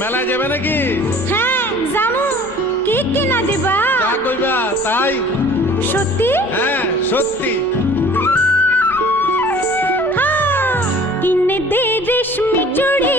মেলায় যাবে নাকি? হ্যাঁ জামু। কি কিনা দিবা? যা কইবা তাই। সত্যি? হ্যাঁ সত্যি। হ্যাঁ, কিনে দে রেশমি চুড়ি